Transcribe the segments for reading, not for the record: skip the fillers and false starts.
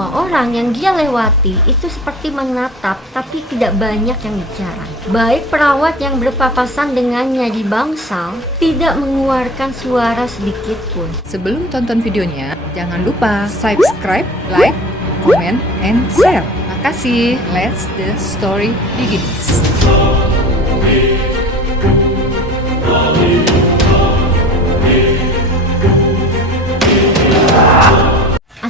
semua orang yang dia lewati itu seperti menatap, tapi tidak banyak yang bicara. Baik perawat yang berpapasan dengannya di bangsal tidak mengeluarkan suara sedikit pun. Sebelum tonton videonya, jangan lupa subscribe, like, comment, and share. Makasih. Let's the story begins.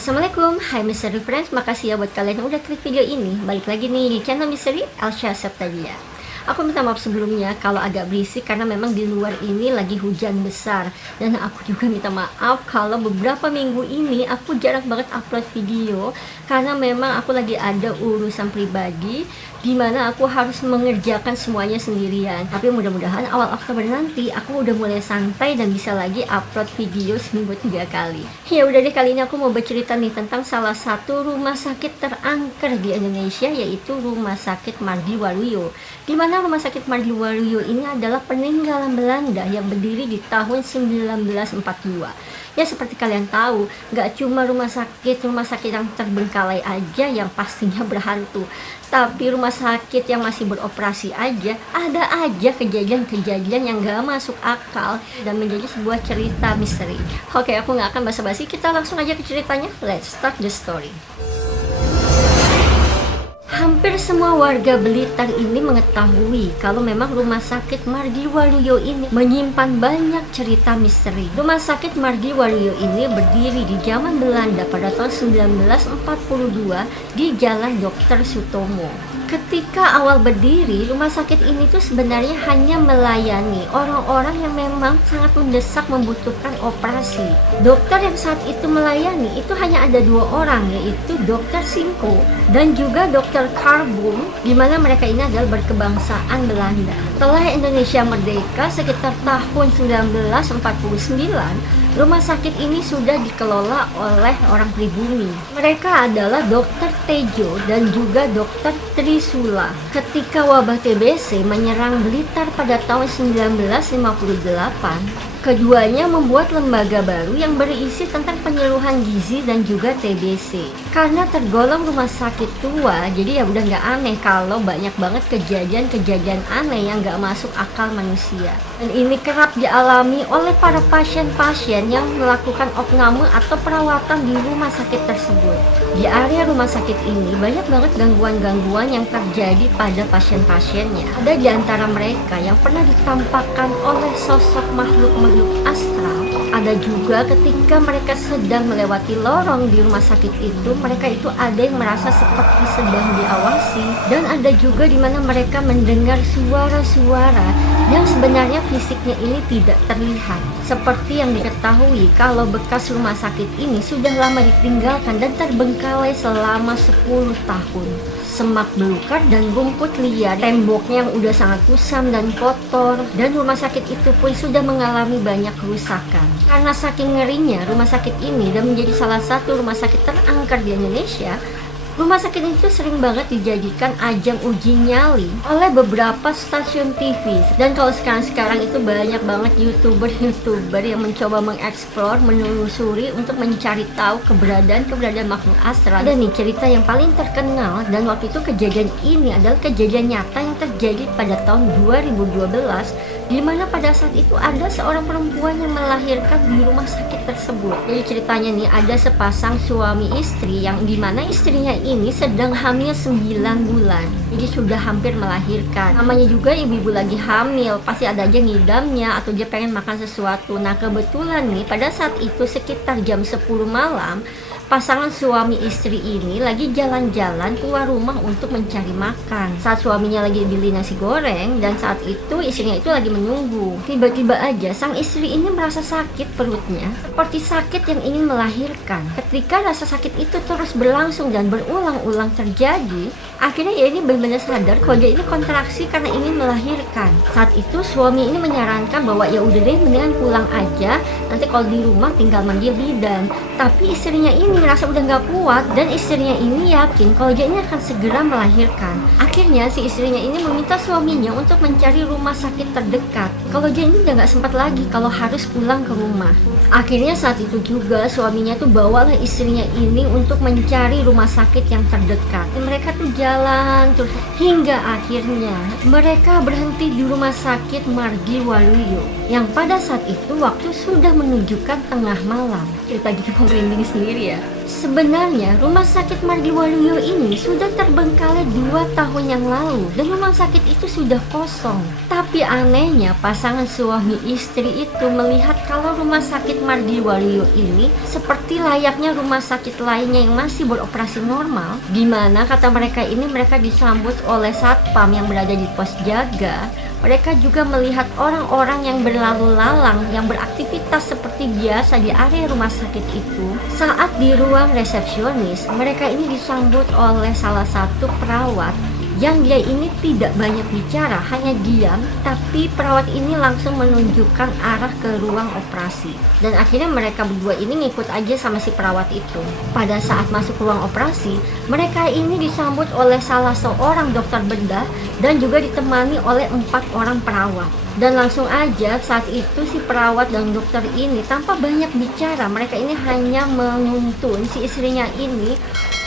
Assalamualaikum, hai Misteri Friends, makasih ya buat kalian yang udah klik video ini. Balik lagi nih di channel Misteri Elsha Septadia. Aku minta maaf sebelumnya kalau agak berisik karena memang di luar ini lagi hujan besar. Dan aku juga minta maaf kalau beberapa minggu ini aku jarang banget upload video karena memang aku lagi ada urusan pribadi di mana aku harus mengerjakan semuanya sendirian. Tapi mudah-mudahan awal Oktober nanti aku udah mulai santai dan bisa lagi upload video seminggu 3 kali. Ya udah deh, kali ini aku mau bercerita nih tentang salah satu rumah sakit terangker di Indonesia, yaitu Rumah Sakit Mardi Waluyo. Di mana Rumah Sakit Mardi Waluyo ini adalah peninggalan Belanda yang berdiri di tahun 1942. Ya seperti kalian tahu, gak cuma rumah sakit yang terbengkalai aja yang pastinya berhantu, tapi rumah sakit yang masih beroperasi aja ada aja kejadian-kejadian yang gak masuk akal dan menjadi sebuah cerita misteri. Oke, aku gak akan basa-basi, kita langsung aja ke ceritanya. Let's start the story. Hampir semua warga Blitar ini mengetahui kalau memang Rumah Sakit Mardi Waluyo ini menyimpan banyak cerita misteri. Rumah Sakit Mardi Waluyo ini berdiri di zaman Belanda pada tahun 1942 di Jalan Dr. Sutomo. Ketika awal berdiri, rumah sakit ini tuh sebenarnya hanya melayani orang-orang yang memang sangat mendesak membutuhkan operasi. Dokter yang saat itu melayani itu hanya ada 2 orang, yaitu Dokter Simko dan juga Dokter Karbum, di mana mereka ini adalah berkebangsaan Belanda. Setelah Indonesia merdeka sekitar tahun 1949, rumah sakit ini sudah dikelola oleh orang pribumi. Mereka adalah Dokter Tejo dan juga Dokter Trisula. Ketika wabah TBC menyerang Blitar pada tahun 1958, keduanya membuat lembaga baru yang berisi tentang penyuluhan gizi dan juga TBC. Karena tergolong rumah sakit tua, jadi ya udah nggak aneh kalau banyak banget kejadian-kejadian aneh yang nggak masuk akal manusia. Dan ini kerap dialami oleh para pasien-pasien yang melakukan opname atau perawatan di rumah sakit tersebut. Di area rumah sakit ini banyak banget gangguan-gangguan yang terjadi pada pasien-pasiennya. Ada di antara mereka yang pernah ditampakkan oleh sosok makhluk astral. Ada juga ketika mereka sedang melewati lorong di rumah sakit itu, mereka itu ada yang merasa seperti sedang diawasi, dan ada juga di mana mereka mendengar suara-suara yang sebenarnya fisiknya ini tidak terlihat. Seperti yang diketahui kalau bekas rumah sakit ini sudah lama ditinggalkan dan terbengkalai selama 10 tahun. Semak belukar dan rumput liar, temboknya yang udah sangat kusam dan kotor, dan rumah sakit itu pun sudah mengalami banyak kerusakan. Karena saking ngerinya rumah sakit ini dan menjadi salah satu rumah sakit terangker di Indonesia, rumah sakit itu sering banget dijadikan ajang uji nyali oleh beberapa stasiun TV. Dan kalau sekarang itu banyak banget YouTuber yang mencoba mengeksplor, menelusuri untuk mencari tahu keberadaan makhluk astral. Dan nih cerita yang paling terkenal, dan waktu itu kejadian ini adalah kejadian nyata yang terjadi pada tahun 2012, di mana pada saat itu ada seorang perempuan yang melahirkan di rumah sakit tersebut. Jadi ceritanya nih, ada sepasang suami istri yang dimana istrinya ini sedang hamil 9 bulan. Jadi sudah hampir melahirkan. Namanya juga ibu-ibu lagi hamil, pasti ada aja ngidamnya atau dia pengen makan sesuatu. Nah kebetulan nih pada saat itu sekitar jam 10 malam, pasangan suami istri ini lagi jalan-jalan keluar rumah untuk mencari makan. Saat suaminya lagi beli nasi goreng dan saat itu istrinya itu lagi menunggu. Tiba-tiba aja sang istri ini merasa sakit perutnya, seperti sakit yang ingin melahirkan. Ketika rasa sakit itu terus berlangsung dan berulang-ulang terjadi, akhirnya ya ini benar-benar sadar kalau dia ini kontraksi karena ingin melahirkan. Saat itu suami ini menyarankan bahwa ya udah deh mendingan pulang aja, nanti kalau di rumah tinggal manggil bidan. Tapi istrinya ini ngerasa udah nggak kuat dan istrinya ini yakin kalau dia ini akan segera melahirkan. Akhirnya si istrinya ini meminta suaminya untuk mencari rumah sakit terdekat kalau dia ini udah nggak sempat lagi kalau harus pulang ke rumah. Akhirnya saat itu juga suaminya tuh bawalah istrinya ini untuk mencari rumah sakit yang terdekat. Dan mereka tuh jalan terus hingga akhirnya mereka berhenti di rumah sakit Margi Waluyo yang pada saat itu waktu sudah menunjukkan tengah malam. Cerita gitu merinding sendiri ya. Sebenarnya rumah sakit Margi Waluyo ini sudah terbengkalai 2 tahun yang lalu dan rumah sakit itu sudah kosong. Tapi anehnya pasangan suami istri itu melihat kalau rumah sakit Margi Waluyo ini seperti layaknya rumah sakit lainnya yang masih beroperasi normal. Dimana kata mereka ini mereka disambut oleh satpam yang berada di pos jaga. Mereka juga melihat orang-orang yang berlalu lalang yang beraktivitas seperti biasa di area rumah sakit itu. Saat di ruang resepsionis, mereka ini disambut oleh salah satu perawat yang dia ini tidak banyak bicara, hanya diam, tapi perawat ini langsung menunjukkan arah ke ruang operasi. Dan akhirnya mereka berdua ini ngikut aja sama si perawat itu. Pada saat masuk ruang operasi, mereka ini disambut oleh salah seorang dokter bedah dan juga ditemani oleh 4 orang perawat. Dan langsung aja saat itu si perawat dan dokter ini tanpa banyak bicara, mereka ini hanya menuntun si istrinya ini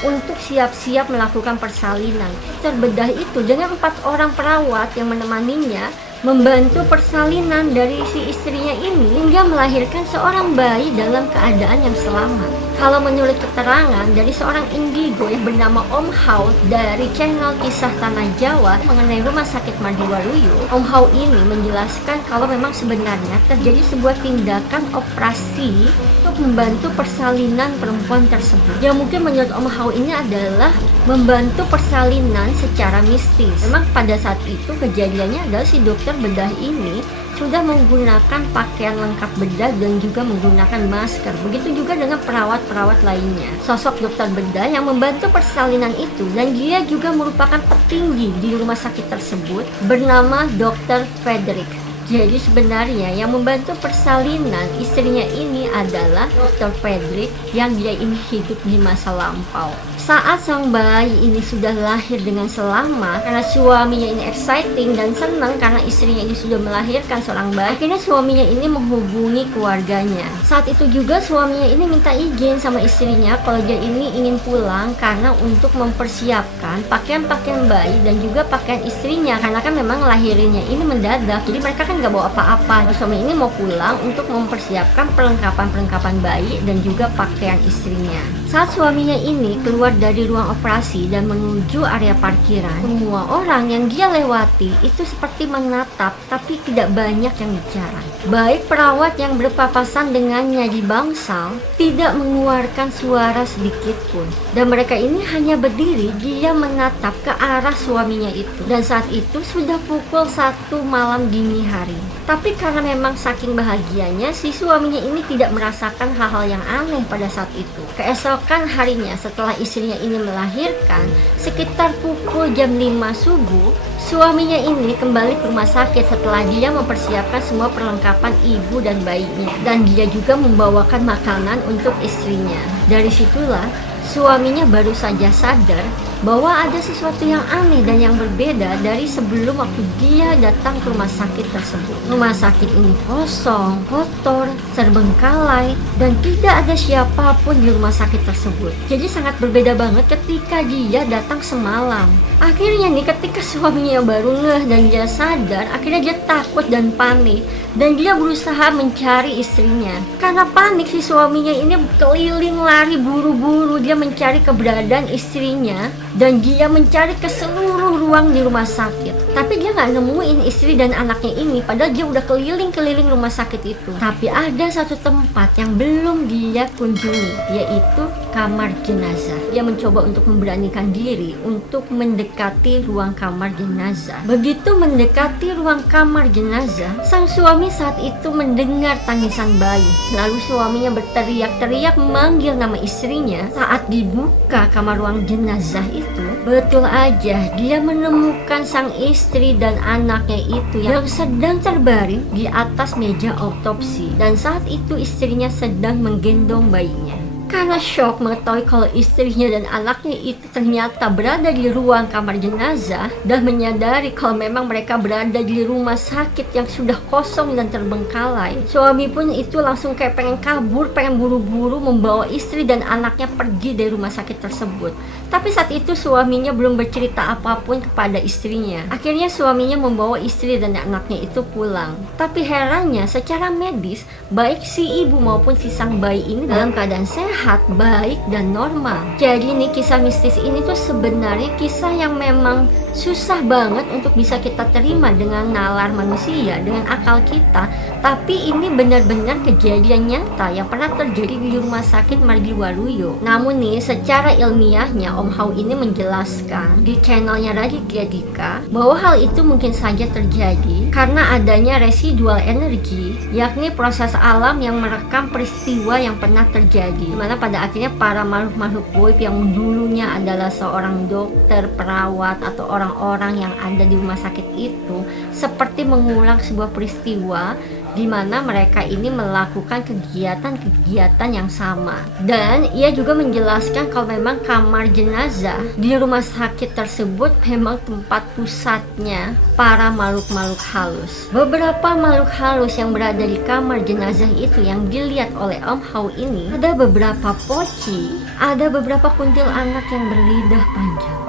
untuk siap-siap melakukan persalinan. Terbedah itu dengan 4 orang perawat yang menemaninya membantu persalinan dari si istrinya ini hingga melahirkan seorang bayi dalam keadaan yang selamat. Kalau menurut keterangan dari seorang indigo yang bernama Om Hao dari channel Kisah Tanah Jawa mengenai rumah sakit Margi Waluyo, Om Hao ini menjelaskan kalau memang sebenarnya terjadi sebuah tindakan operasi untuk membantu persalinan perempuan tersebut. Yang mungkin menurut Om Hao ini adalah membantu persalinan secara mistis. Memang pada saat itu kejadiannya adalah si dokter bedah ini sudah menggunakan pakaian lengkap bedah dan juga menggunakan masker. Begitu juga dengan perawat-perawat lainnya. Sosok dokter bedah yang membantu persalinan itu dan dia juga merupakan petinggi di rumah sakit tersebut bernama Dr. Frederick. Jadi sebenarnya yang membantu persalinan istrinya ini adalah Dr. Frederick yang dia ini hidup di masa lampau. Saat sang bayi ini sudah lahir dengan selamat, karena suaminya ini exciting dan senang karena istrinya ini sudah melahirkan seorang bayi, akhirnya suaminya ini menghubungi keluarganya. Saat itu juga suaminya ini minta izin sama istrinya kalau dia ini ingin pulang karena untuk mempersiapkan pakaian-pakaian bayi dan juga pakaian istrinya, karena kan memang lahirinnya ini mendadak, jadi mereka kan nggak bawa apa-apa. Suami ini mau pulang untuk mempersiapkan perlengkapan-perlengkapan bayi dan juga pakaian istrinya. Saat suaminya ini keluar dari ruang operasi dan menuju area parkiran, semua orang yang dia lewati itu seperti menatap tapi tidak banyak yang bicara. Baik perawat yang berpapasan dengannya di bangsal tidak mengeluarkan suara sedikit pun. Dan mereka ini hanya berdiri, dia menatap ke arah suaminya itu. Dan saat itu sudah pukul 1 malam dini hari. Tapi karena memang saking bahagianya, si suaminya ini tidak merasakan hal-hal yang aneh pada saat itu. Keesokan harinya setelah istrinya ini melahirkan, sekitar pukul jam 5 subuh, suaminya ini kembali ke rumah sakit setelah dia mempersiapkan semua perlengkapan ibu dan bayinya. Dan dia juga membawakan makanan untuk istrinya. Dari situlah suaminya baru saja sadar bahwa ada sesuatu yang aneh dan yang berbeda dari sebelum waktu dia datang ke rumah sakit tersebut. Rumah sakit ini kosong, kotor, terbengkalai, dan tidak ada siapapun di rumah sakit tersebut. Jadi sangat berbeda banget ketika dia datang semalam. Akhirnya nih ketika suaminya baru ngeh dan dia sadar, akhirnya dia takut dan panik. Dan dia berusaha mencari istrinya. Karena panik si suaminya ini keliling lari buru-buru, dia mencari keberadaan istrinya. Dan dia mencari ke seluruh ruang di rumah sakit. Tapi dia nggak nemuin istri dan anaknya ini. Padahal dia udah keliling-keliling rumah sakit itu. Tapi ada satu tempat yang belum dia kunjungi, yaitu kamar jenazah. Dia mencoba untuk memberanikan diri untuk mendekati ruang kamar jenazah. Begitu mendekati ruang kamar jenazah, sang suami saat itu mendengar tangisan bayi. Lalu suaminya berteriak-teriak memanggil nama istrinya. Saat dibuka kamar ruang jenazah itu, betul aja dia menemukan sang istri dan anaknya itu yang sedang terbaring di atas meja autopsi. Dan saat itu istrinya sedang menggendong bayinya. Karena shock mengetahui kalau istrinya dan anaknya itu ternyata berada di ruang kamar jenazah dan menyadari kalau memang mereka berada di rumah sakit yang sudah kosong dan terbengkalai, suami pun itu langsung kayak pengen kabur, pengen buru-buru membawa istri dan anaknya pergi dari rumah sakit tersebut. Tapi saat itu suaminya belum bercerita apapun kepada istrinya. Akhirnya suaminya membawa istri dan anaknya itu pulang. Tapi herannya secara medis, baik si ibu maupun si sang bayi ini dalam keadaan sehat, baik dan normal. Jadi nih kisah mistis ini tuh sebenarnya kisah yang memang susah banget untuk bisa kita terima dengan nalar manusia, dengan akal kita. Tapi ini benar-benar kejadian nyata yang pernah terjadi di rumah sakit Margiwaluyo. Namun nih secara ilmiahnya Om Hao ini menjelaskan di channelnya Raditya Dika bahwa hal itu mungkin saja terjadi karena adanya residual energi, yakni proses alam yang merekam peristiwa yang pernah terjadi, dimana pada akhirnya para makhluk-makhluk gaib yang dulunya adalah seorang dokter, perawat, atau orang-orang yang ada di rumah sakit itu seperti mengulang sebuah peristiwa di mana mereka ini melakukan kegiatan-kegiatan yang sama. Dan ia juga menjelaskan kalau memang kamar jenazah di rumah sakit tersebut memang tempat pusatnya para makhluk-makhluk halus. Beberapa makhluk halus yang berada di kamar jenazah itu yang dilihat oleh Om Hao ini, ada beberapa poci, ada beberapa kuntilanak yang berlidah panjang.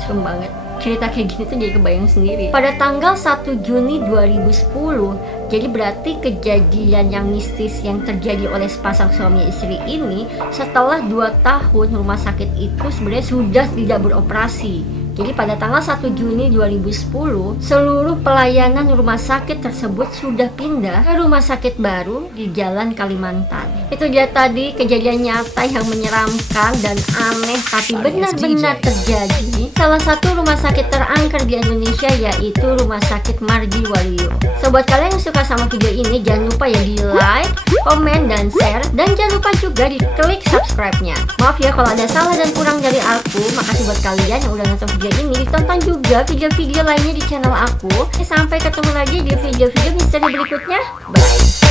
Serem banget. Cerita kayak gini tuh jadi kebayang sendiri. Pada tanggal 1 Juni 2010, jadi berarti kejadian yang mistis yang terjadi oleh sepasang suami istri ini setelah 2 tahun rumah sakit itu sebenarnya sudah tidak beroperasi. Jadi pada tanggal 1 Juni 2010, seluruh pelayanan rumah sakit tersebut sudah pindah ke rumah sakit baru di Jalan Kalimantan. Itu dia tadi kejadian nyata yang menyeramkan dan aneh tapi benar-benar terjadi. Salah satu rumah sakit terangker di Indonesia yaitu Rumah Sakit Margiwaluyo. So buat kalian yang suka sama video ini, jangan lupa ya di like, komen, dan share. Dan jangan lupa juga di klik subscribe-nya. Maaf ya kalau ada salah dan kurang dari aku. Makasih buat kalian yang udah nonton video ini. Tonton juga video-video lainnya di channel aku. Sampai ketemu lagi di video-video misteri berikutnya. Bye.